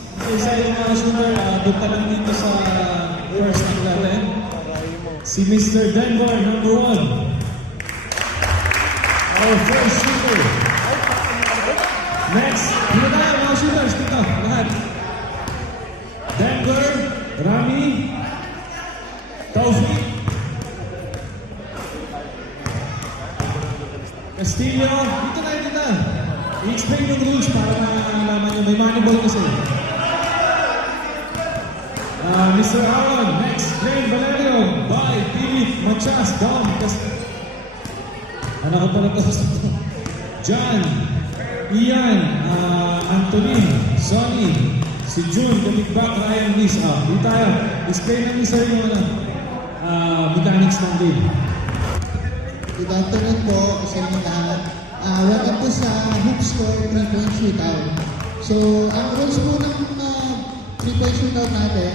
Isa yung mga shooter, punta lang dito sa first night natin. Si Mr. Denver, number 1. Our first shooter. Next, dito tayo mga shooters, dito, lahat. Denver, Rami, Taufik, Castillo, dito tayo, dito. I-explain yung rules para malaman nyo. May money ball kasi. Mr. Aaron, next, Glenn Valerio, Bay, Philip, Machas, Dom, anak ko pala to. John, Ian, Anthony, Sonny, si June, Kamikbak, Ryan, Liz. Dito tayo. Explain namin sir yung mechanics ng game. Good afternoon po sa inyo lahat. Welcome po sa hoop score 3-point shootout. So, ang rules po ng 3-point shootout natin,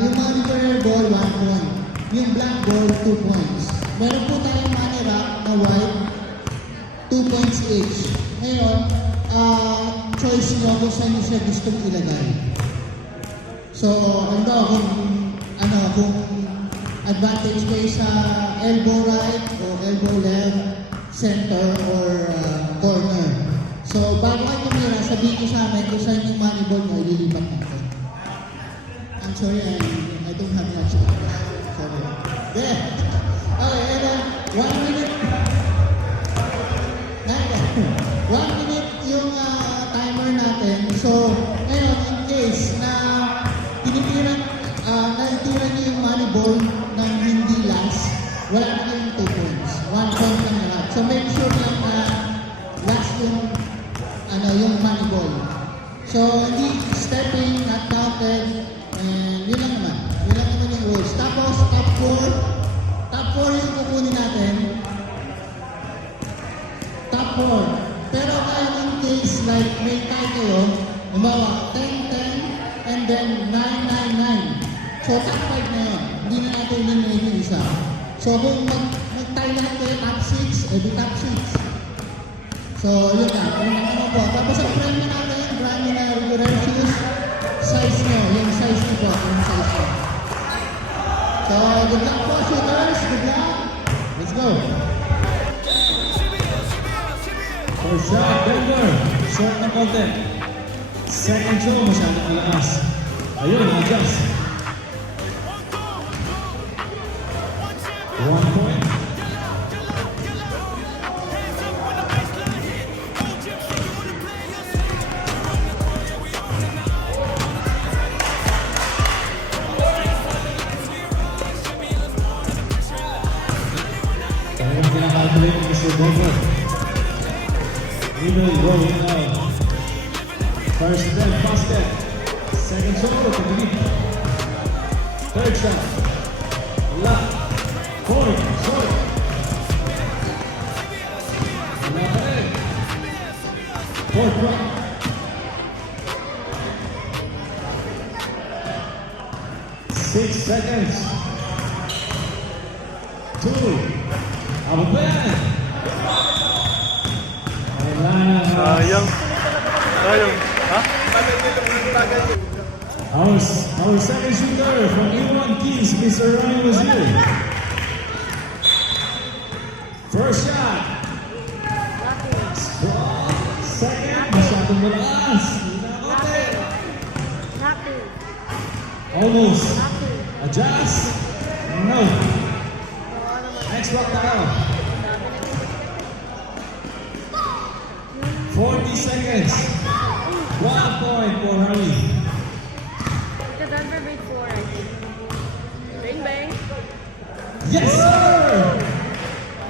yung money pair ball 1 point, yung black ball 2 points. Meron po tayong money rack na white, 2 points each. Ngayon, choice nyo kung saan nyo siya gustong ilagay. So, kung advantage kayo sa elbow right o elbow left, center or corner. So, bago kayo tumira, sabihin ko sa amin kung saan yung money ball mo ililipat natin. I'm sorry, I don't have much time. Sorry. Yeah. Okay, and then, 1 minute. 1 minute yung timer natin. So, ngayon, in case na tinitira niyo yung money ball ng hindi last, wala na kayong 2 points. 1 point lang lahat. So, make sure lang na last yung money ball. So, hindi stepping, not counted, and yun lang naman. Yun lang naman yung rules. Tapos, top 4 yung kukunin natin. Top 4. Pero kaya in case like may tie kayo, lumawa 10-10 and then 9-9-9. So top 5 na yun. Hindi na natin eliminate yung isa. So kung mag-tie lahat kayo top 6, edi top 6. So yun na. Ano po. Tapos ang premyo natin, brand new na regular shoes, size nyo. Yung size nyo po. Yung size nyo. So good luck po shooters. Good luck. Let's go. First shot, Denver. Short na konti. Second throw, masyadong malakas. Ayun, adjust. 1 point. Ayun, kinakalculate ni Mr. Denver. Even rolling out. First step, fast step. Second shot, complete. Third shot. Lock. Fourth, short. Fourth drop. 6 seconds. 2. Abot ba yan? Sayang. Sayang. Ha? Our second shooter from A1 Kings, Mr. Ryan was here. First shot. Strong. Second, masyadong malakas. Almost. Adjust. No. Next block tayo. 40 seconds. 1 point for Harley. The Denver made 4, I think. Bang bang. Yes, sir!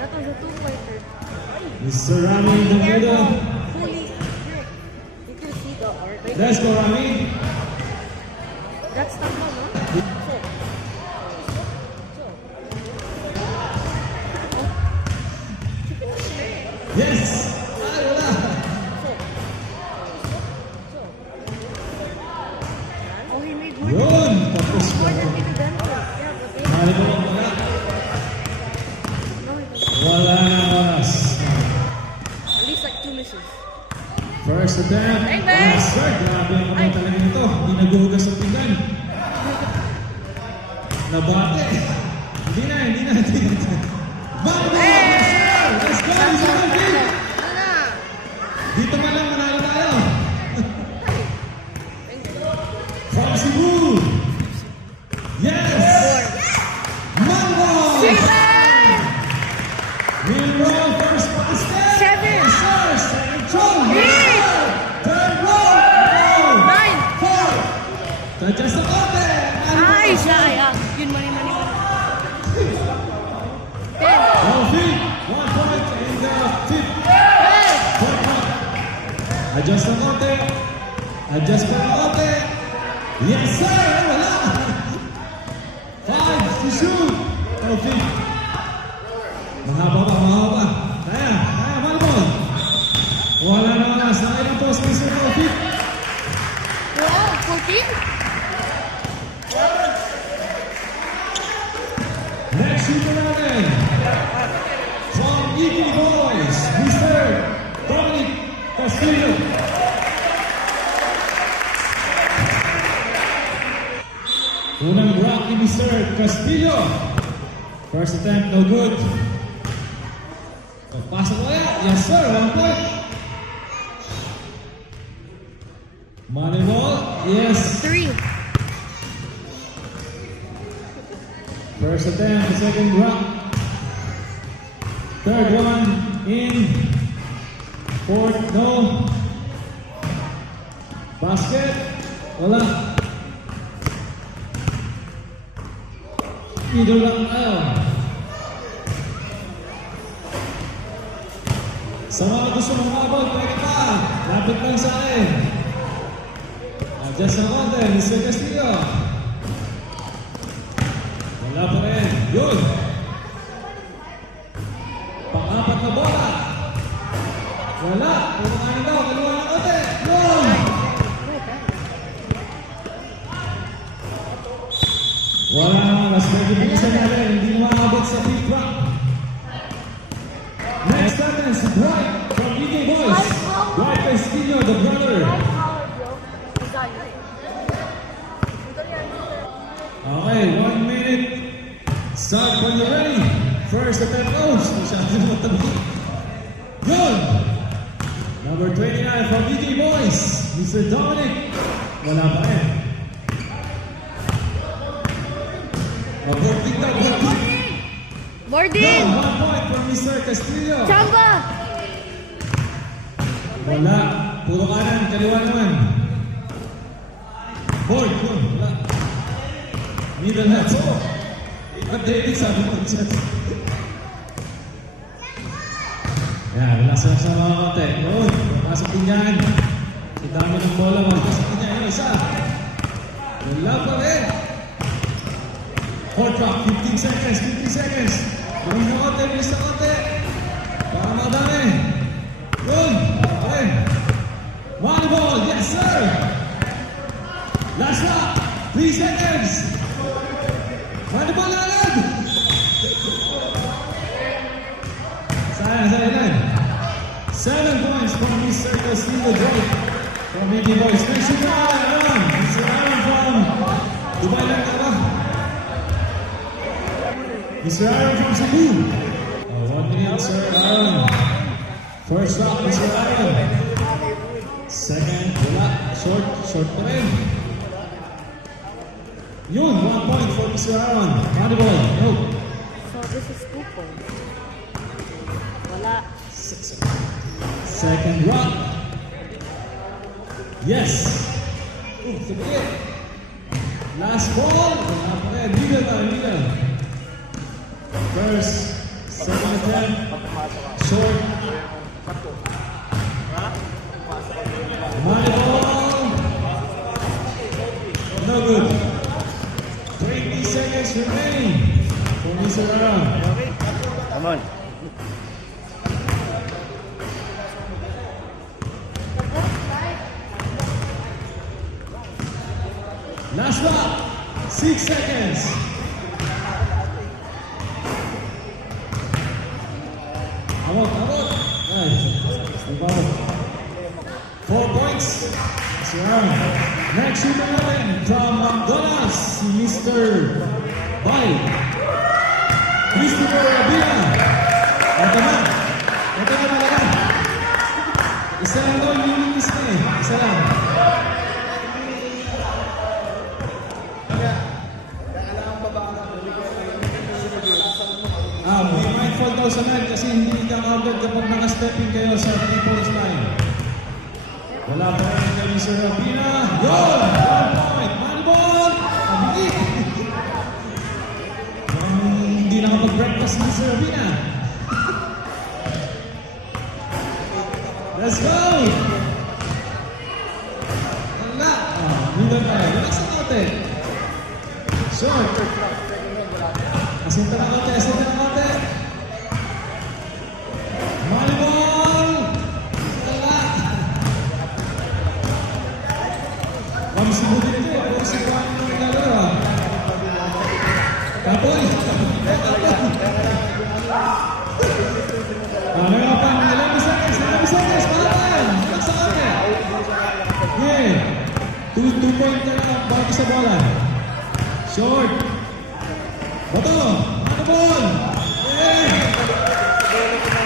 That was a 2-pointer. Mr. Rami in the middle. Holy frick. You can see the art. Let's go, Rami. That's not no? Yes! Ay, wala! Oh, he made more. Yun! Tapos More pa. than the Denver. Yeah, but they... Mahal ko lang pala. No, he was... Wala na oras. At least like 2 misses. First attempt. Bang, bang! Sir, grabe ang mga talaga Nabate. Hindi na. Volleyball! Yes, sir! Let's go! Let's go, Vic! Ano? Dito man lang, manalo tayo. From Cebu. Yes! Mango! Will roll first basket. 7. Yes, sir! Second choke. Yes, 8. sir! Third roll. 9. 4. Touches the kote. Ay, sayang. Yun, mani. 10. Oh, Vic. 1 point in the fifth. 4 point. Adjust the kote. Adjust the kote. Yes, sir! Wala! 5 to shoot. Oh, Vic. Mahaba pa. Kaya, Malbon. Wala na oras. Nakailang post, Mr. Taufik. Wow, 14? Next shooter natin. From ED Boys, Mr. Dominic Castillo. Unang block ni Mr. Castillo. First attempt, no good. Pasok ko kaya? Yes, sir. 1 point. Money ball? Yes. 3. First attempt, the second block. Third one in. Fourth, no. Basket? Wala. Idol lang tayo. Sa mga gusto mong mabot, pwede pa. Lapit lang sa akin. Adjust ang konti, Mr. Castillo. Wala pa rin. Yun. Pang-apat na bola. Wala. Puro kanin daw. Kaliwa ng konti. Yun. Wala naman. Mas medyo bilisan natin. Hindi na makakabot sa fifth round. Next natin si Dwight from EK Boys. Dwight Castillo, the brother. Okay, 1 minute. Start when you're ready. First attempt goes. Masyado matabi. Yun! Number 29 from EK Boys, Mr. Dominic. Wala pa rin. Aborting daw, aborting. Boarding! 1 point from Mr. Castillo. Chamba! Wala. Puro kanan, kaliwa naman. Board, yun. Wala. Middle hat. At David, sabi ko dyan. Yan, relax lang sa mga konti. Yun, pasok din yan. Sa dami ng bola mo. Pasok din yan. Yung isa. Wala pa rin. Fourth drop, 15 seconds, 50 seconds. Bilis na konti, bilis na konti. Para madami. Yun, okay. Volleyball, yes sir! Last lap, 3 seconds. Volleyball na agad! Sayang. 7 points from Mr. Castillo Drake from Mickey Boys. Next shooter, Aaron. Mr. Aaron from Dubai lang ka ba? Mr. Aaron from Cebu. 1 minute, Sir Aaron. First shot, Mr. Aaron. Second, wala. Short pa rin. Yun, 1 point for Mr. Aaron. Volleyball, no. So this is 2 points. Wala. Second rock. Yes. Sige. Last ball. Wala pa rin. Middle. First, second attempt. Short. Money ball. No good. 20 seconds remaining for Mr. Aaron. Come on. Last lap. 6 seconds. Abot. Ay, abot. 4 points. Mr. Aaron. Next shooter natin from McDonald's, si Mr. by Christopher Rabia. Ito na talaga. Isa lang daw, limitis na eh. Isa lang. Be mindful daw sa net kasi hindi ka counted kapag naka-stepping kayo sa 3 points line. Wala pa rin kay Mr. Rabina. Yun! 1 point! Money ball! Pabigit! Hindi nakapag-breakfast si Mr. Rabina. Let's go! Wala! Bulan tayo. Relax ang konti. Short. Asinta na konti. Money ball! Wala! Kami sibutin ito. Puro si Juan ng lalaro. Kapoy! Meron pa. 11 seconds. Palaban! Relax ang konti. Okay. 2 point na lang. Bago sa bola. Short. Bato! Ano ball? Yeah!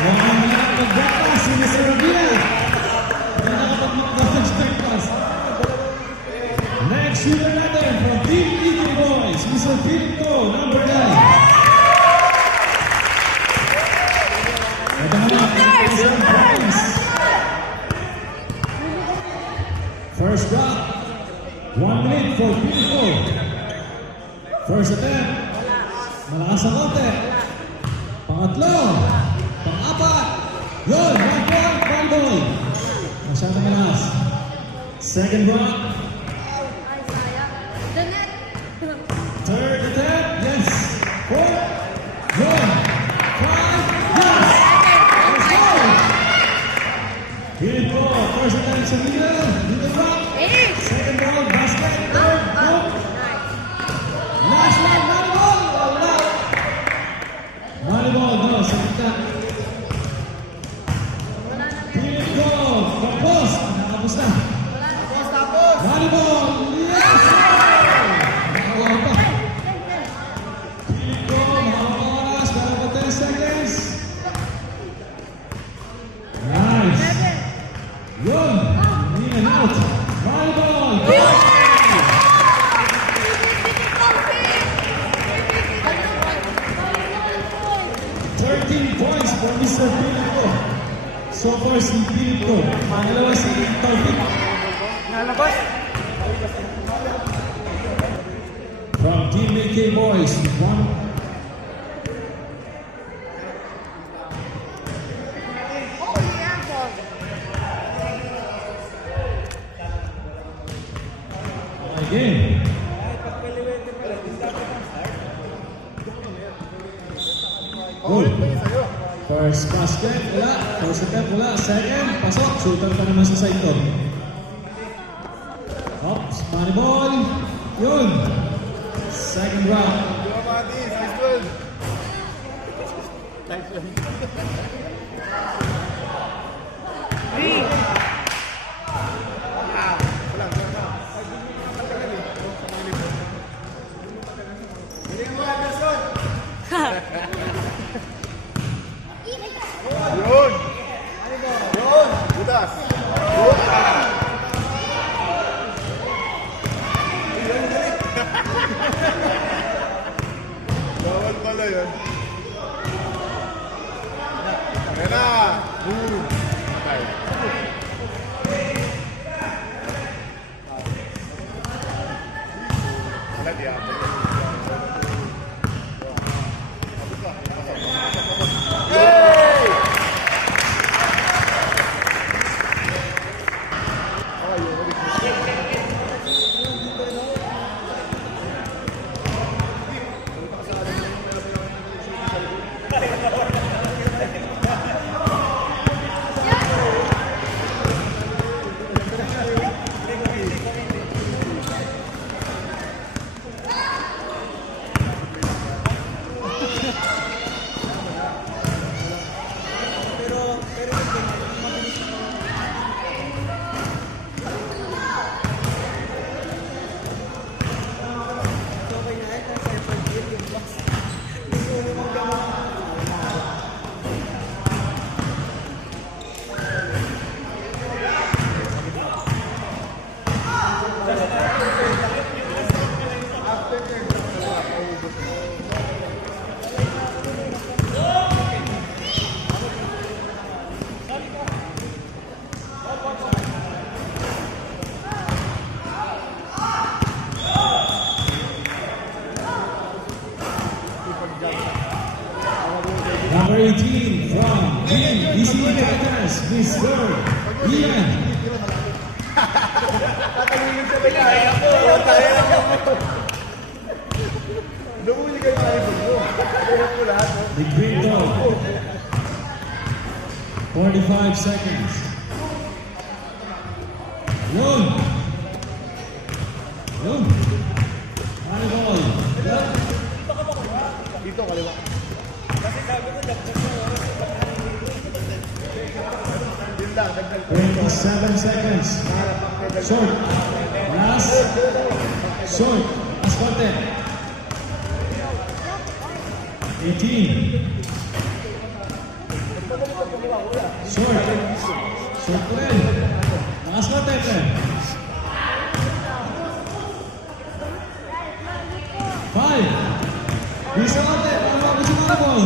Mukhang nakapag-breakfast si Mr. Rabia. Hindi nakapag-breakfast. Next shooter natin from Team EK Boys, Mr. Philip Go, number 9. Ito na points. First drop. 1 minute for Philip Go. First attempt. Malakas ang konti. Pangatlo. Pang-apat. Yun, 1 point, volleyball. Masyadong malakas. Second round. The net. Third attempt. Yes. Fourth. Yun. 5. Yes. Let's go. Here we go. First attempt sa middle. Middle round. Second round, basket. Third, hook. Last round, volleyball. Wala. Volleyball, no. Sa kita. Here we go. Tapos. Nakapos na. Volleyball. Yes. Nakakuha pa. Here we go. Mahaba oras. Meron pa 10 seconds. Nice. Yun. In and out. Volleyball. Go. 13 points for Mr. Philip. So far si Philip. Pangalawa si Taufik. Nalabas. From Team AK Boys, 1. Game. Good. First basket, wala. First attempt, wala. Second, pasok. Shooter pa naman sa side court. Hops, money ball. Yun. Second round. Yun! Yun! Budas! Bawal pala yun. Ayan na! Okay. Wala di ako. Number 18 from Team DC Titans, Miss Bird, Ian. The Green Dog. 45 seconds. Yun. Yun. Volleyball. Yun. Dito, kaliwa. 27 seconds. Short. Last. Short. Last konti. 18. Short. Short po rin. Last konti po. 5. Bisa konti. Para mabot si Marabol.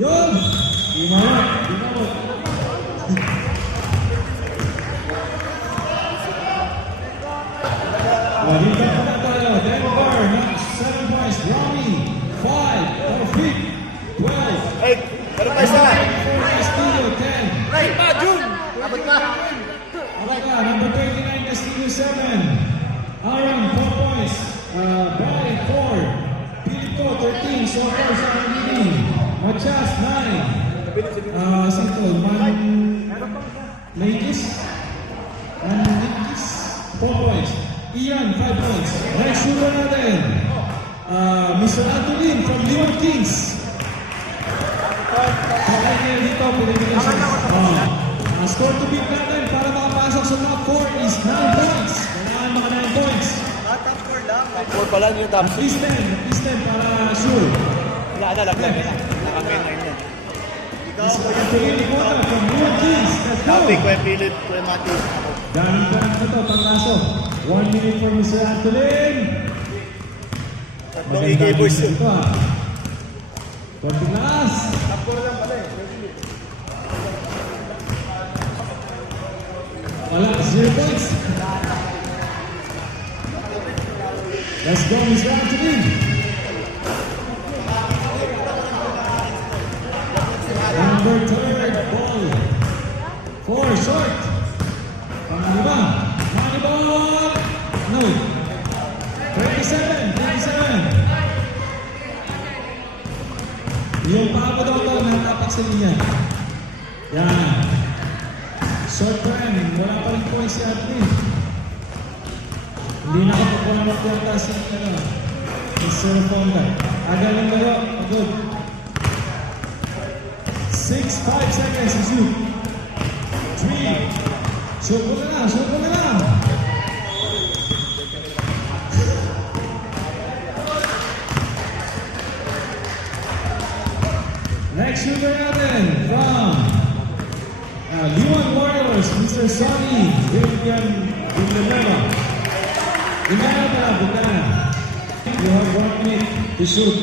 Yun. Imawat. Imawat. Dito na tayo. Denver, 7 points. Rami, 5. Tawfiq, 12. Hey, meron pa isa. Castillo, 10. Hey, pa, Jun! Abot pa. Alaka, number 29, Castillo, 7. Aaron, 4 points. Brian, 4. Pilito, 13. So far sa leading. Machas, 9. Sito, Laikis. 4 points. Ian, 5 points. Next shooter natin. Mr. Antolin from Leon Kings. Kaya niya dito, pinibigyan siya. Score to beat natin para makapasok sa top 4 is 9 points. Kailangan maka 9 points. Top 4 lang. Four pa lang yung top At least 10 para sure. Wala na, laglag na. Naka-9 yan. Mr. Antolin Licota from Leon Kings. Let's go! Topic, Kuya Philip, Kuya Mati. Dahil ka lang ito, pangkaso. 1 minute for Mr. Antolin. Tatlong EK boys yun. Ito ah. Konting lakas. Wala, 0 points. Let's go, Mr. Antolin. Number 3rd ball. 4 short. Pangaliba. Moneyball. No. 27. Yung pabo daw to, nakapak sa linya. Yan. Short time. Wala pa rin points si Admin. Hindi nakapakuha ng kwarta si Mr. Fonda. Agaling laro. Good. 5 seconds to shoot. 3. Shoot mo na lang. Next shooter natin from Leon Warriors, Mr. Sonny William Villanueva. Bugana. You have 1 minute to shoot.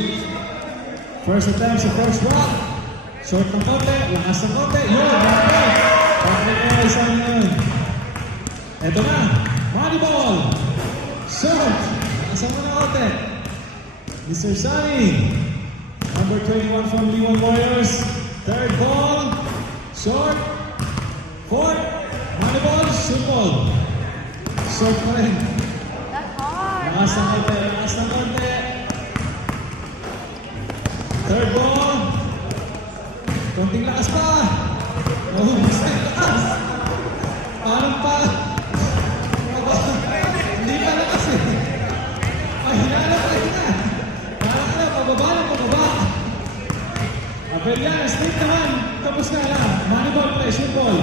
First attempt sa first round. Short ng konti, lakas ng konti. Yun, 1 point. Pagkakaya isang yun. Eto na, Moneyball. Short. Lakas mo na konti. Mr. Sonny. Number 21 from Leon Warriors. 3rd ball. Short. 4th. Moneyball. Shoot ball. Short pa rin. That's hard. Lakas ng konti. 3rd ball. Konting lakas pa. Oh, mas lakas. Parang pa. Hindi pa lakas eh. Hinala. Parang pababa. Apelian, slip naman. Tapos na lang. Moneyball play, shoot ball.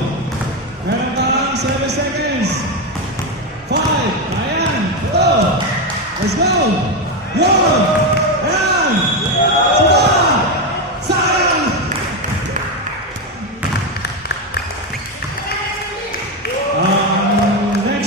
Meron pang 7 seconds. 5. Ayan. 2. Let's go. Yun. Ayan. Suba. Sayang. Next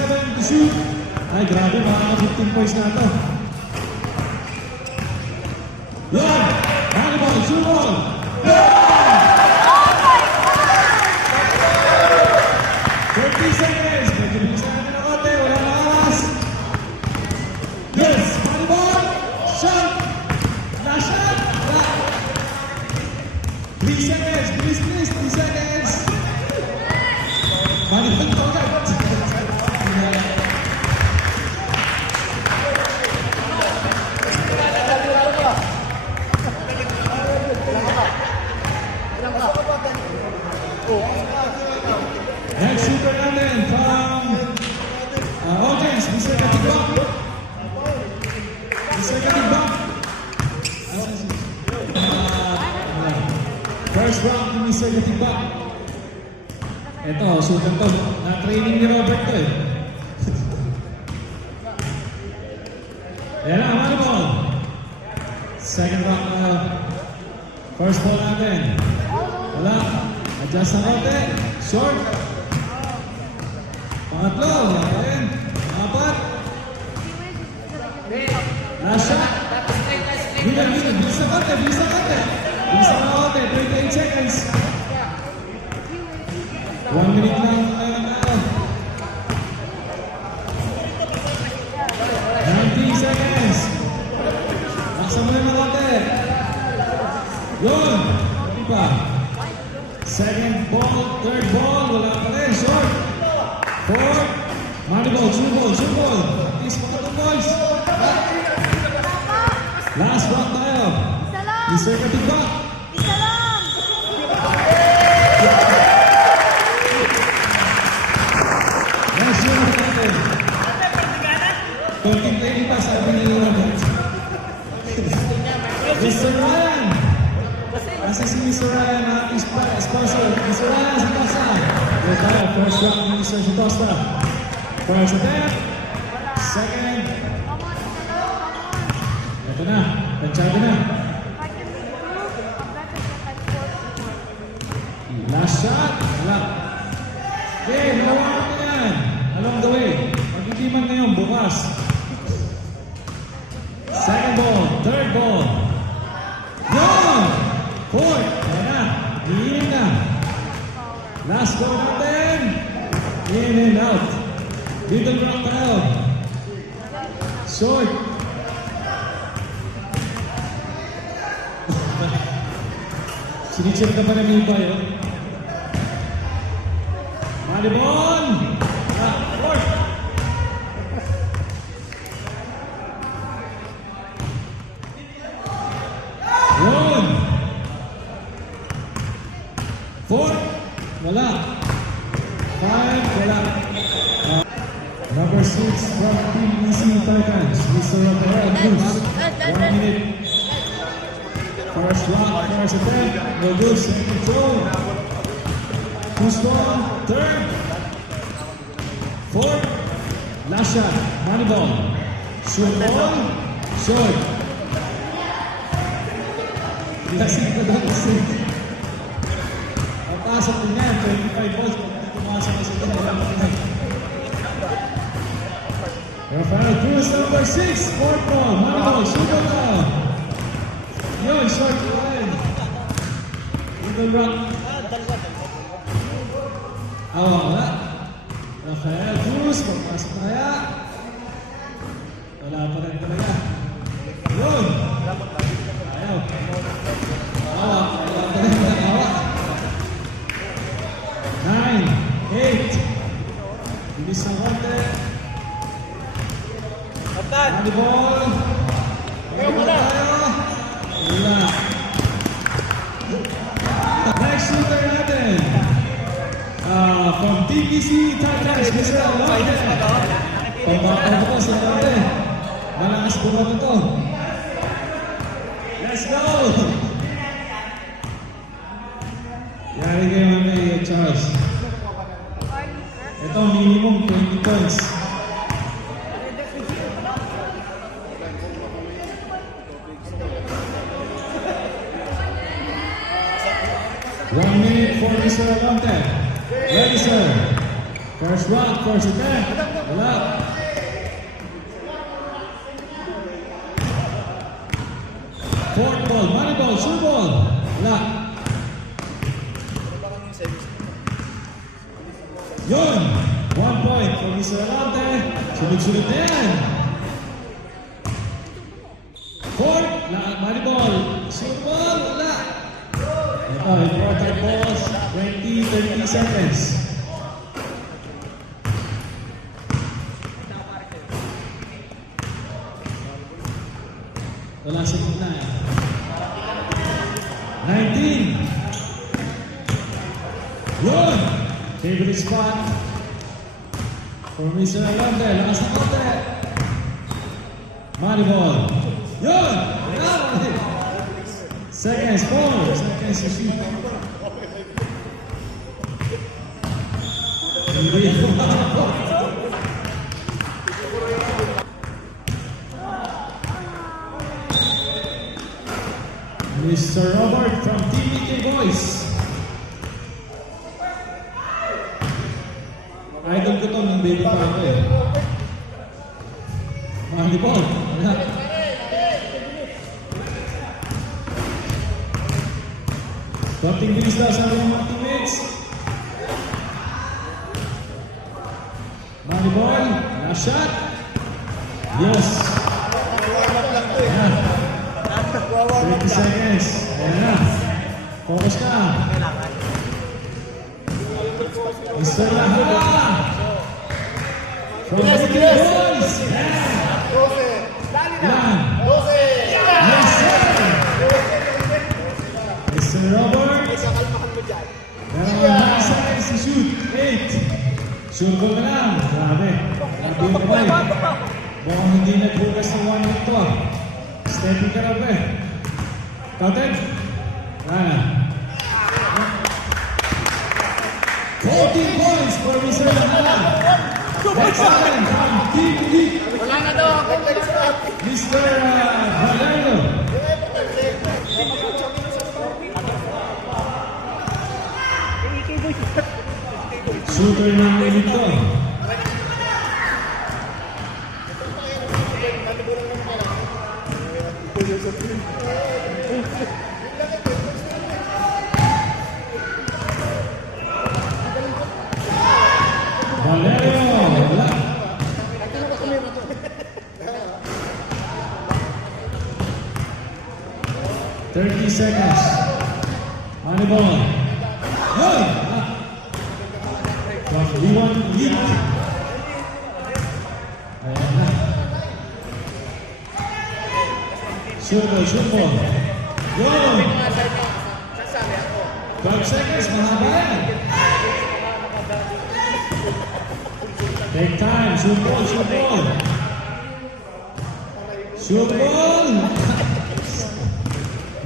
27 to shoot. Ay, grabe, mga 15 points na ito. Yan! Volleyball, shoot ball! Yan! 30 seconds. Medyo bilisan natin ang konti. Wala na oras. Yes! Volleyball! Shot! Na-shot! 3 seconds! Please, 3 seconds! Volleyball to agad. Next shooter natin from audience, Mr. Katibak. Mr. Katibak. First round ni Mr. Katibak. Ito, shooter to. Na-training ni Robert to eh. Yan na, one ball. Second round na. First ball natin. Wala. Adjust na konti. Short. Pangatlo. Yan. Apat. Last shot. Bilang. Bilis na konti. Bilis na konti. 38 seconds. 1 minute lang. 19 seconds. Laksan mo na konti. Yun. Hindi pa. Second ball, third ball, wala pa rin, short. Fourth, money ball, shoot ball, shoot ball. At least mga 2 points. Last round tayo. Isa lang! Mr. Katibak. Isa lang! Next shooter natin. Contemplating pa, sabi ni Robert. Mr. Ryan. Kasi si Mr. Ryan na ating sponsor. Mr. Ryan, sa Tosta. Ito tayo, first round ni Mr. Tosta. First attempt. Second. Come on, isa lang! Come on! Ito na, tansyado na. If I can improve, I'm better than my fourth. Last shot. Wala. Okay, nawa na yan. Along the way. Magkikiman ngayon, bukas. Second ball, third ball. Yun! Fourth. Ayan na. Iinim na. Last ball natin. In and out. Middle round tayo. Short. Sinicheck na pa namin iba yun. Volleyball! Fourth. Yun! Fourth. Wala. Five. Wala. Number 6 from Team EC Titans, Mr. Rafael Cruz. 1 minute. First round, first attempt. No good. Second throw. Two strong. Third. Fourth. Last shot. Money ball. Shoot ball. Short. Lasing ko daw kasi. Ang pasok din yan, 25 balls. Pag pumasok kasi din, wala pa rin. Rafael Cruz, number 6. Fourth ball. Money ball. Shoot ball. Yun, short line. Middle rock. Wala. Rafael Cruz, pagpasok na kaya. Wala pa rin talaga. Yun. Ayaw. Wala pa rin nakawa. 9, 8. Bilis ng konti. Money ball. Wala tayo. Wala. Next shooter natin. From TPC Titans, Mr. Alonde. Pagpapag ko sa Alonde. Malakas po naman ito. Let's go! Yari kayo mamay, Charles. Ito, minimum 20 points. One minute for Mr. Alonte. Ready, sir. First round, first attempt. Wala. Fourth ball, money ball, shoe ball. Wala. Yun! 1 point for Mr. Alante. Sunod-sunod na yan. Fourth, money ball. Shoe ball, wala. Ito, important balls. 20-30 seconds. Wala sa gitna. 19. Yun! Favorite spot for Mr. Alante. Lakas ng konti. Money ball. Yun! Seconds, 4 seconds to shoot. Hindi. Mr. Robert from TBK Boys. Idol ko to ng baby pa ako eh. Money ball. Wala. Konting bilis daw sa mga teammates. Money ball. Last shot. Yes. Ayan. 30 seconds. Ayan na. Focus ka. Mr. Lahala. From the Boys. Yeah. Yan. Yes, sir. Mr. Robert. Meron ang 9 seconds to shoot. 8. Shoot ko na lang. Grabe. Grabe yung kamay. Mukhang hindi nagbukas ng 1 minute to ah. Stepping ka na ba eh. Counted? Wala. 14 points for Mr. Lahala. Next time from Team Elite. Wala na daw. Mr. Valerio. Shooter ng elite to. Valerio, wala. 30 seconds. Money ball. Hey! From B1 Elite. Ayan na. Shoot ball. Yun! 12 seconds, mahaba yan. Take time, shoot ball. Shoot ball!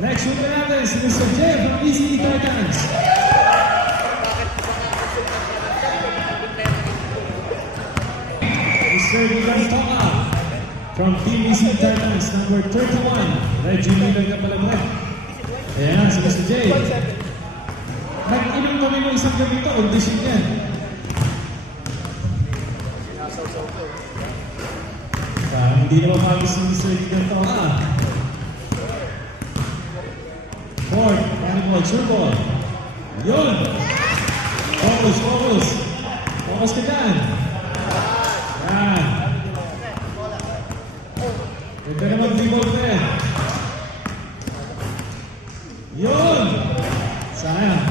Next shooter natin si Mr. J from ECE Titans. Mr. Dylan Toka from Team ECE Titans, number 31. Reggie Miller na pala mo. Ayan na, si Mr. J. Nag-inom kami ng isang gabi ito, audition yan. Hindi naman mabis ni Mr. Dylan Toka. Fourth, money ball, shoot ball. Yun! Focus. Focus ka dyan. Yan. Huwag ka na mag-dribble pa eh. Yun! Sayang.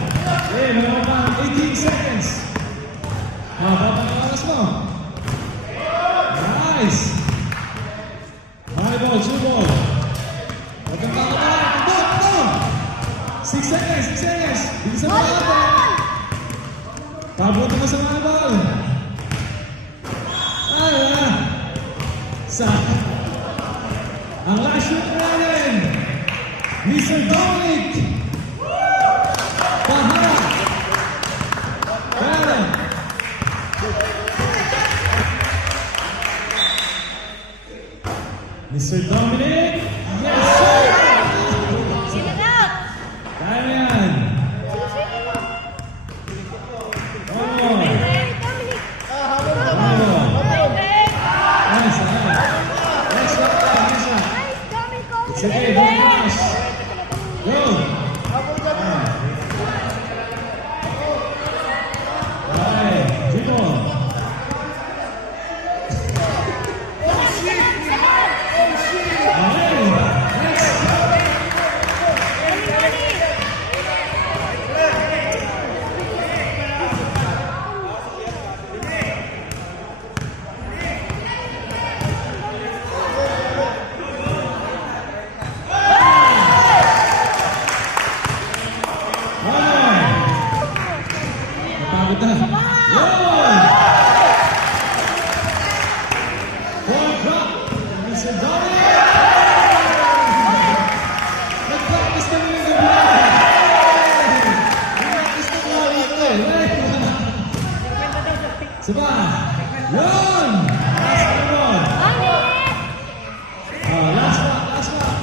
Eh, meron pa 18 seconds. Haba pa ang oras mo. Nice! Money ball, shoot ball. Huwag kang kakabay. 6 seconds. Bilisan mo natin. Pabuti mo sa mga ball. Ang last shoot natin, Mr. Dominic. Paha. Kaya. Mr. Dominic. Yes, sir. Kaya na yan. Come on. Mr. Dominic! Nag-practice kami ng gabi. Nag-practice na nga rito eh. Saba! Yun! Last na yun. Last one, last one.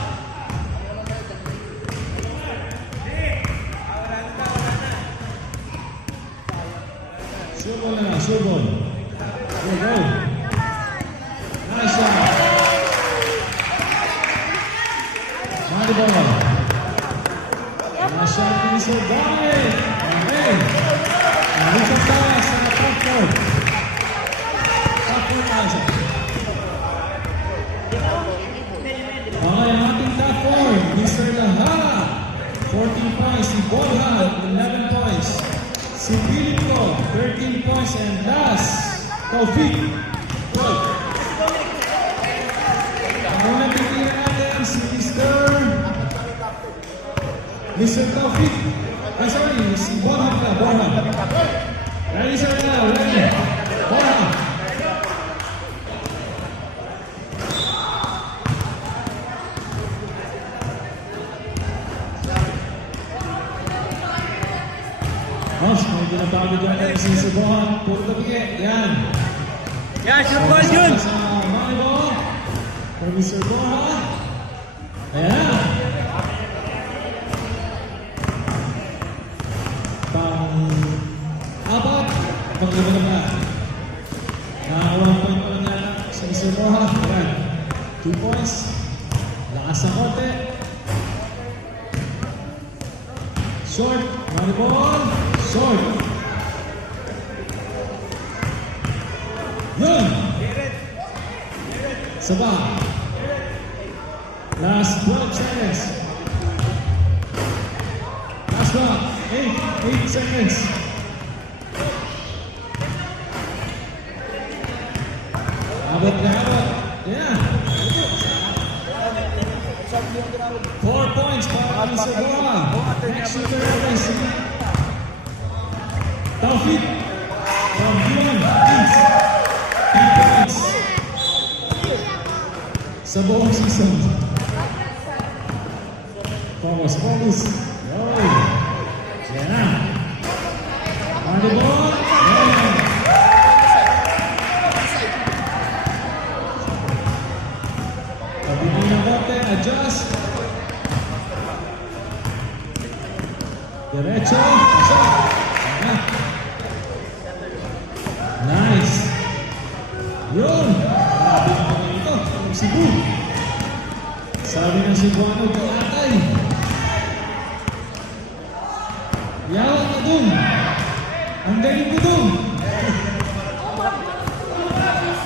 Subol na lang, subol. Go, go. Nice shot. Money ball. Nice shot ni Sir Dominic. Okay. Nalito tayo sa top court. Top court tayo sa. Okay, ang ating top four, Mr. Laha, 14 points. Si Borja, 11 points. Si Pilipko, 13 points. And last, Taufik, 12. Ang unang titira natin si Mr. Taufik. Ay, sorry, si Borja pala, Borja. Ready, sir, na, ready. Borja. Mas, may ginatago dyan kayo si Sir Borja. Puro tabi, yan. Yan, shoot ball yun! Sa money ball for Mr. Borja. Ayan. Pang-apat. Pang-lima na ba? Nakakuha point pa lang yan si Mr. Borja. Ayan. 2 points. Lakas ng konti. Short. Money ball. Short. Yun. Saba. Last 12 seconds. Last one. 8 seconds. Abot na abot. Yeah. 4 points para kami sa bola. Next shooter natin si Taufik from Dion Kings. 3 points sa buong season. Focus, focus. Yo. Yan na. Money ball. Yan. Pabili ng bote. Adjust. Diretso. Pasok. Yan. Nice. Yun. Grabe naman ito. Ang Cebu. Sabi ng Cebuano, atay. Yawak na dun. Ang galing ko dun.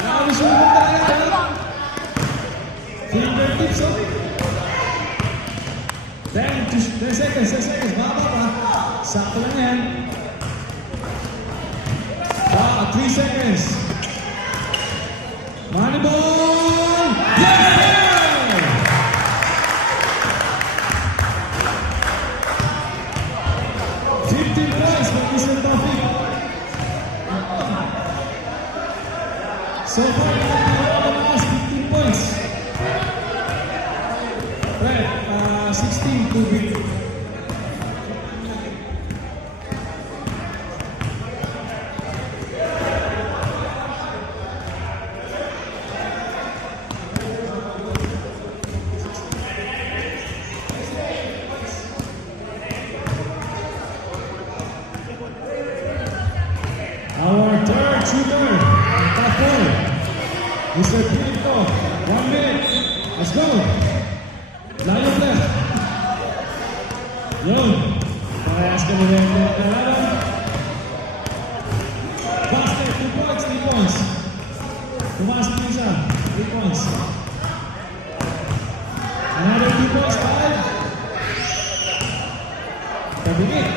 Grabe sumubok talaga. Fingertips, oh. 10 seconds, 10 seconds. Baba pa. Sakto lang yan. 3 seconds. Money ball! Yeah! 15 points for Mr. Taufik. So far, last 15 points. Right, 16 to beat. Our third shooter, top four, Mr. Pilipko. 1 minute. Let's go. Line left. Yun. Parehas kami rin na laro. Basket, 2 points, 3 points. Tumaas din siya, 3 points. Another 2 points, 5. Tabigit,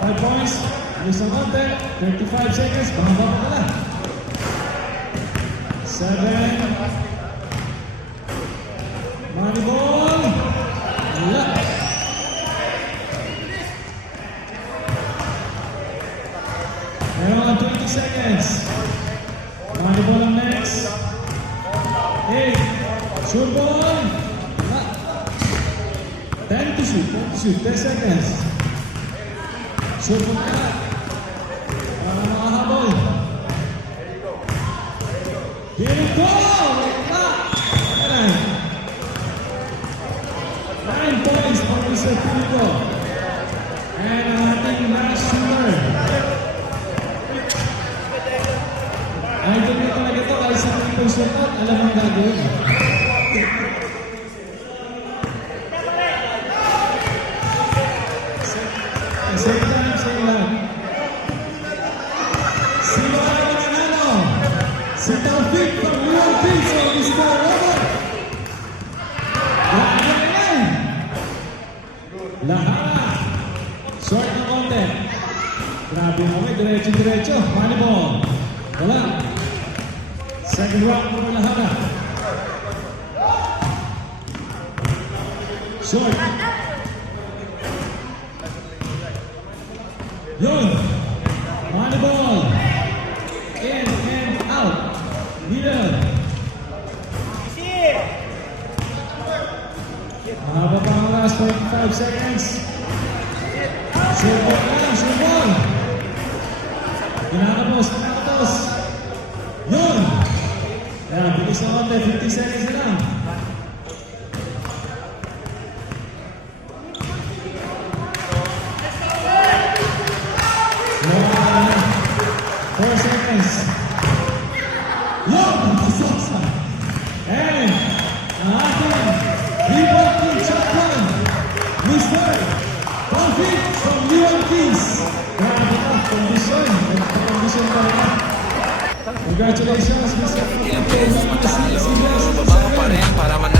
5 points. Alis ang konti, 35 seconds, bangaba pa pala. 7. Money ball. Wala. Meron ang 20 seconds. Money ball ang next. 8. Shoot ball. 10 to shoot. 10 seconds. Shoot ball na. Para makahabol. Here we go! Wait na! 9 points for Mr. Filipo. And ang ating last shooter. Idol na talaga ito kahit sa Filipo shootout, alam ang gagawin. Same time, same lang. Sino ang mananalo? Si Taufik from Real Kings o Mr. Robert? Lahat. Short na konti. Grabe mo kayo. Diretso-diretso. Money ball. Wala. Second round mo lahat. Short. Yun. Money ball. In and out. Middle. Mahaba pa ang last 45 seconds. Shoot ball lang, shoot ball. Kinakapos. Yun. Kaya, bilis na konti, 50 seconds na lang. Yun. 4 seconds. Yun. Pasoksa. And, ang ating rebound team champion, Mr. Taufik from Real Kings. Grabe ka, kondisyon. Nagpa-kondisyon pa rin. Congratulations, Mr. Taufik. Mababa pa rin para manalo.